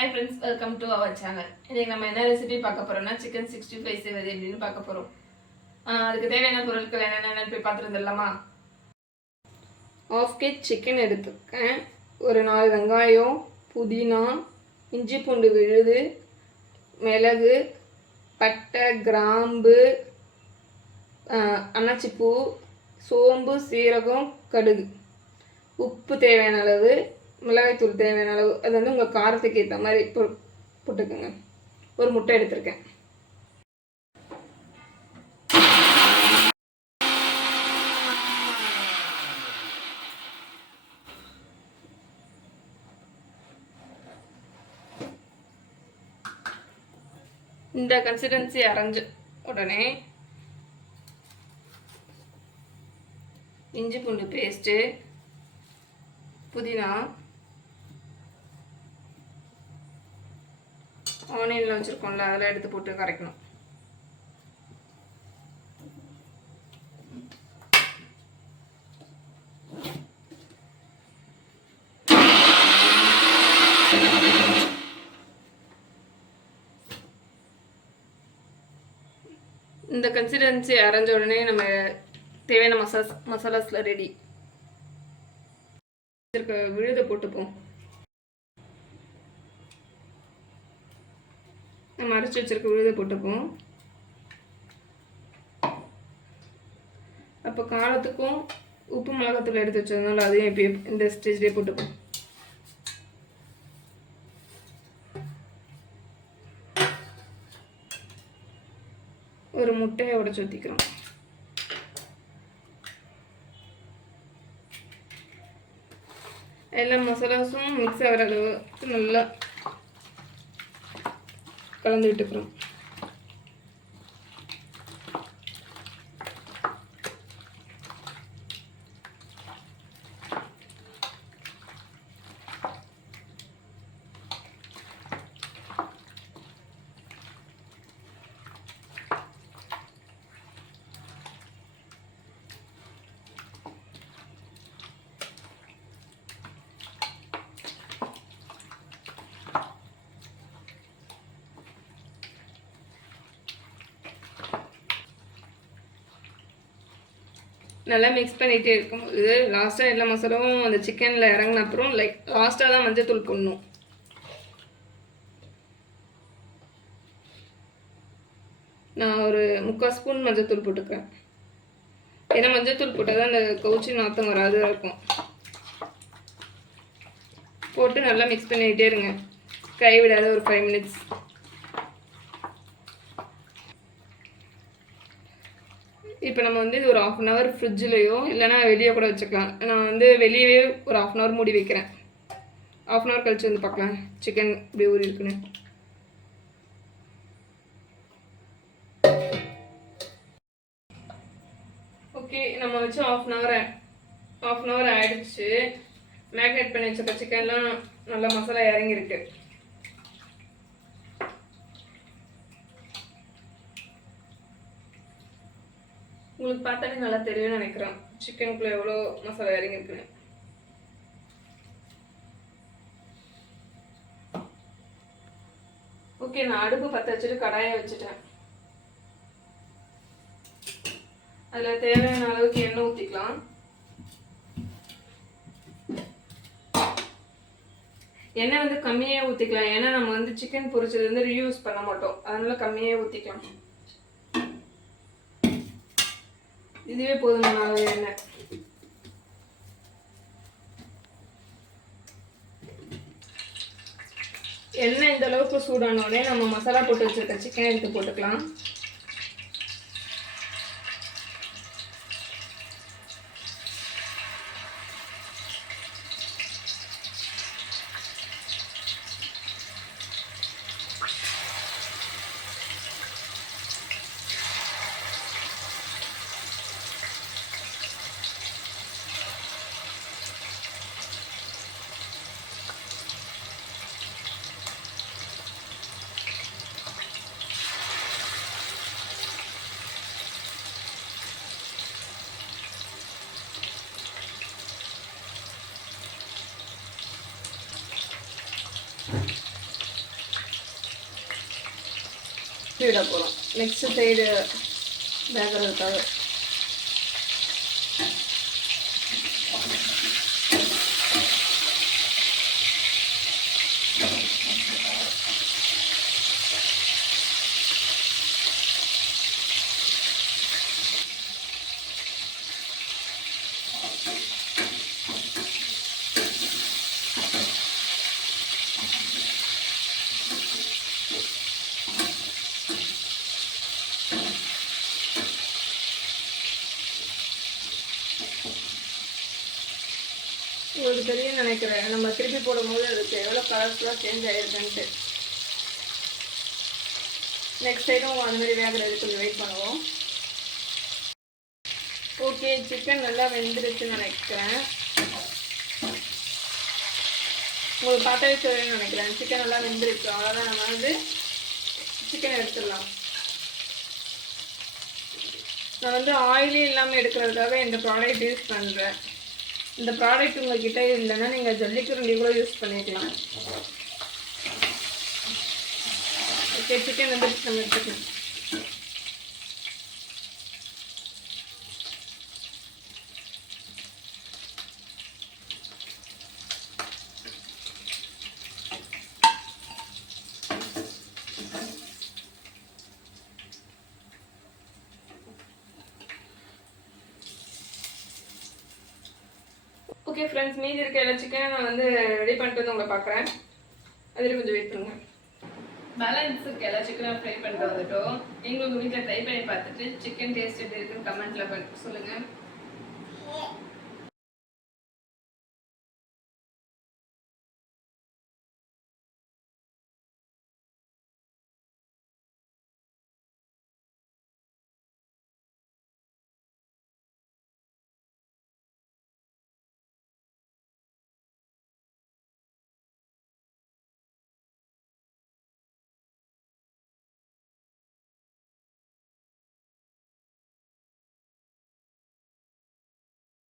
Hi friends welcome to our channel இன்னைக்கு நம்ம என்ன ரெசிபி பார்க்க போகிறோம்னா சிக்கன் சிக்ஸ்டி ஃபைவ் செய்வது எப்படின்னு பார்க்க போகிறோம் அதுக்கு தேவையான பொருட்கள் என்னென்னு போய் பார்த்துருந்துடலாமா ஆஃப் கேஜ் சிக்கன் எடுத்துக்கேன் ஒரு நாலு வெங்காயம் புதினா இஞ்சி பூண்டு விழுது மிளகு பட்டை கிராம்பு அன்னாச்சிப்பூ சோம்பு சீரகம் கடுகு. உப்பு தேவையான அளவு. மிளகாய்த்தூள் தேவையான அளவு அது வந்து உங்கள் காரத்துக்கு ஏற்ற மாதிரி போ போட்டுக்கோங்க. ஒரு முட்டை எடுத்திருக்கேன். இந்த கன்சிஸ்டன்சி அரைஞ்சு உடனே இஞ்சி பூண்டு பேஸ்ட்டு புதினா ஆனியனில் வச்சுருக்கோம்ல அதெல்லாம் எடுத்து போட்டு கரைக்கணும். இந்த கன்சிஸ்டன்சி அரைஞ்ச உடனே நம்ம தேவையான மசாஸ் மசாலாஸில் ரெடி இருக்க விழுதை போட்டுப்போம். நம்ம அரைச்சி வச்சிருக்க விழுதை போட்டுப்போம். அப்போ காலத்துக்கும் உப்பு மிளகாத்தூள் எடுத்து வச்சதுனால அதையும் இப்போ இந்த ஸ்டேஜ்லேயே போட்டுப்போம். ஒரு முட்டையை உடச்சி ஊற்றிக்கிறோம் எல்லா மசாலாஸும் மிக்ஸ் ஆகிற அளவுக்கு நல்லா கலந்து விட்டுக்கிறோம் நல்லா மிக்ஸ் பண்ணிகிட்டே இருக்கும். இது லாஸ்ட்டாக எல்லா மசாலாவும் அந்த சிக்கனில் இறங்கின அப்புறம் லைக் லாஸ்ட்டாக தான் மஞ்சள் தூள் போடணும். நான் ஒரு முக்கால் ஸ்பூன் மஞ்சள் தூள் போட்டுக்கிறேன். ஏன்னா மஞ்சள் தூள் போட்டால் தான் அந்த கவுச்சி நாத்தம் வராது இருக்கும். போட்டு நல்லா மிக்ஸ் பண்ணிக்கிட்டே இருங்க. கை விடாத ஒரு ஃபைவ் மினிட்ஸ் இப்போ நம்ம வந்து இது ஒரு ஆஃப் அன் ஹவர் ஃப்ரிட்ஜ்லேயோ இல்லைனா வெளியே கூட வச்சுக்கலாம். நான் வந்து வெளியவே ஒரு ஆஃப் அன் ஹவர் மூடி வைக்கிறேன். ஆஃப் அன் ஹவர் கழிச்சு வந்து பார்க்கலாம். சிக்கன் இப்படி ஊறி இருக்குன்னு. ஓகே நம்ம வச்சு half an hour half an hour ஆயிடுச்சு. மேக்னேட் பண்ணி வச்சிருக்க சிக்கன்லாம் நல்லா மசாலா இறங்கியிருக்கு. உங்களுக்கு பார்த்தாலே நல்லா தெரியும்னு நினைக்கிறேன். சிக்கனுக்குள்ள எவ்வளோ மசாலா இறங்கியிருக்குன்னு. ஓகே நான் அடுப்பு பற்ற வச்சுட்டு கடாயை வச்சுட்டேன். அதில் தேவையான அளவுக்கு எண்ணெய் ஊற்றிக்கலாம் எண்ணெய் வந்து கம்மியாக ஊற்றிக்கலாம் ஏன்னா நம்ம வந்து சிக்கன் பொரிச்சது வந்து ரியூஸ் பண்ண மாட்டோம். அதனால கம்மியாக ஊற்றிக்கலாம் இதுவே போதுமான அளவு எண்ணெய் எண்ணெய் இந்த அளவுக்கு சூடானோடனே நம்ம மசாலா போட்டு வச்சிருக்க சிக்கன் எடுத்து போட்டுக்கலாம். விட போகிறோம் நெக்ஸ்ட் சைடு வேகிறதுக்காக உங்களுக்கு தெரியும் நினைக்கிறேன். நம்ம திருப்பி போடும்போது அதுக்கு எவ்வளோ கலர்ஃபுல்லாக சேஞ்ச் ஆயிருக்குன்ட்டு. நெக்ஸ்ட் சைடும் அந்த மாதிரி வேகிறது கொஞ்சம் வெயிட் பண்ணுவோம். ஓகே சிக்கன் நல்லா வெந்துருச்சுன்னு நினைக்கிறேன். உங்களுக்கு பார்த்தாவே தெரியும்னு நினைக்கிறேன். சிக்கன் நல்லா வெந்துருச்சு. அவ்வளோதான் நம்ம வந்து சிக்கன் எடுத்துடலாம். நான் வந்து ஆயிலே இல்லாமல் எடுக்கிறதுக்காக இந்த ப்ராடக்ட் யூஸ் பண்ணுறேன் இந்த ப்ராடக்ட் உங்ககிட்ட இல்லைன்னா நீங்கள் ஜல்லிக்கரண்டி கூட யூஸ் பண்ணிக்கலாம். ஓகே சிக்கன் வந்து நம்ம எடுத்துக்கலாம் ஓகே ஃப்ரெண்ட்ஸ் மீதி இருக்க எல்லா சிக்கனை நான் வந்து ரெடி பண்ணிட்டு வந்து உங்களை பார்க்குறேன். அதில் கொஞ்சம் வெயிட் பண்ணுங்க. பேலன்ஸ் இருக்க எல்லா சிக்கனும் ஃப்ரை பண்ணிட்டு வந்துட்டோம் நீங்களும் உங்கள் வீட்டில் ட்ரை பண்ணி பார்த்துட்டு சிக்கன் டேஸ்ட் எப்படி இருக்குன்னு கமெண்ட்டில் சொல்லுங்கள்